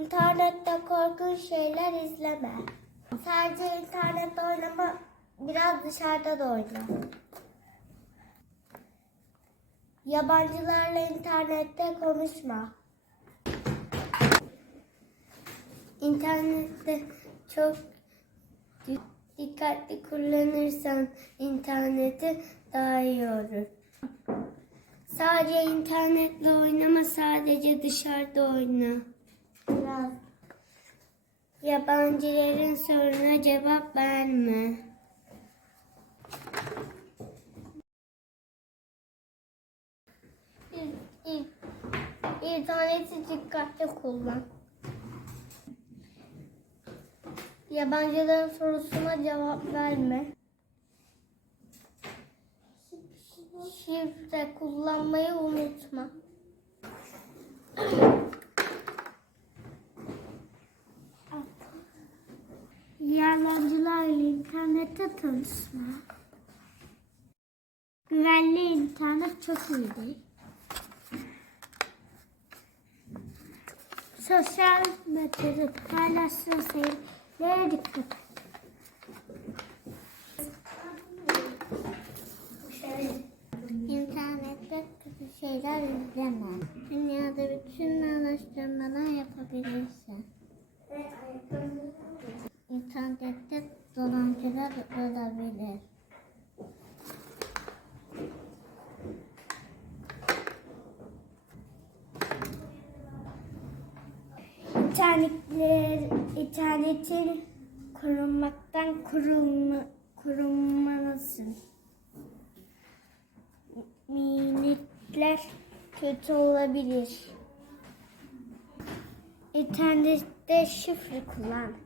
İnternette korkunç şeyler izleme. Sadece internette oynama, biraz dışarıda da oyna. Yabancılarla internette konuşma. İnternette çok di- dikkatli kullanırsan interneti daha iyi olur. Sadece internetle oynama, sadece dışarıda oyna. Biraz. Yabancıların soruna cevap verme. İnterneti dikkatli kullan. Yabancıların sorusuna cevap verme. Şifre kullanmayı unutma. Yalancılarla internette tanışma. Güvenli internet çok iyidir. Sosyal medyada paylaştığın şeylere dikkat et. İnternette kötü şeyler izleme. Dünyada bütün araştırmalar yapabilirsin. İnternette dolancılar olabilir. İnternetler, internetin korunmaktan korunma, korunmalısın. Minikler kötü olabilir. İnternette şifre kullan.